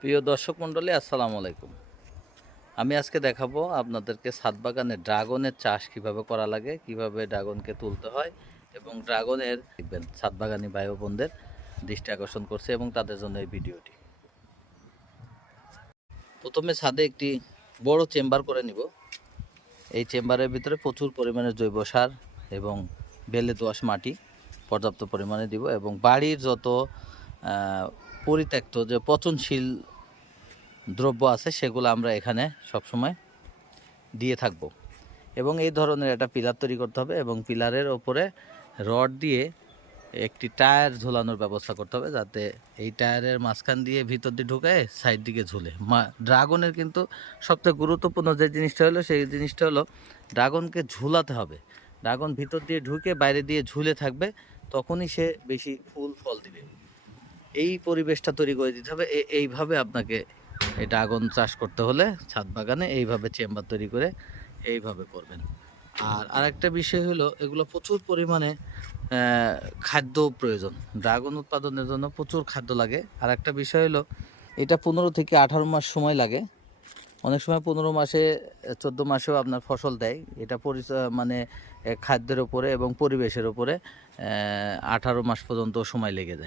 প্রিয় দর্শক মণ্ডলী, আসসালামু আলাইকুম। আমি আজকে দেখাবো আপনাদেরকে ছাদ বাগানে ড্রাগনের চাষ কিভাবে করা লাগে, কিভাবে ড্রাগনকে তুলতে হয় এবং ড্রাগনের দেখবেন ছাদ বাগানি ভাই বোনদের দৃষ্টি আকর্ষণ করছে এবং তাদের জন্য এই ভিডিওটি। প্রথমে ছাদে একটি বড় চেম্বার করে নিব। এই চেম্বারের ভিতরে প্রচুর পরিমাণে জৈব সার এবং বেলে দোআঁশ মাটি পর্যাপ্ত পরিমাণে দিব এবং বাড়ির যত পরিত্যক্ত যে পচনশীল দ্রব্য আছে সেগুলো আমরা এখানে সবসময় দিয়ে থাকব। এবং এই ধরনের একটা পিলার তৈরি করতে হবে এবং পিলারের ওপরে রড দিয়ে একটি টায়ার ঝোলানোর ব্যবস্থা করতে হবে, যাতে এই টায়ারের মাঝখান দিয়ে ভিতর দিয়ে ঢুকায় সাইড দিকে ঝুলে। ড্রাগনের কিন্তু সবচেয়ে গুরুত্বপূর্ণ যে জিনিসটা হলো সেই জিনিসটা হলো ড্রাগনকে ঝুলাতে হবে। ড্রাগন ভিতর দিয়ে ঢুকে বাইরে দিয়ে ঝুলে থাকবে, তখনই সে বেশি ফুল ফল দিবে। এই পরিবেশটা তৈরি করে দিতে হবে। এইভাবে আপনাকে এই ড্রাগন চাষ করতে হলে ছাদ বাগানে এইভাবে চেম্বার তৈরি করে এইভাবে করবেন। আর আরেকটা বিষয় হলো, এগুলো প্রচুর পরিমাণে খাদ্য প্রয়োজন। ড্রাগন উৎপাদনের জন্য প্রচুর খাদ্য লাগে। আর একটা বিষয় হলো, এটা 15 থেকে 18 মাস সময় লাগে। অনেক সময় 15 মাসে 14 মাসেও আপনার ফসল দেয়। এটা মানে খাদ্যের ওপরে এবং পরিবেশের ওপরে 18 মাস পর্যন্ত সময় লেগে যায়।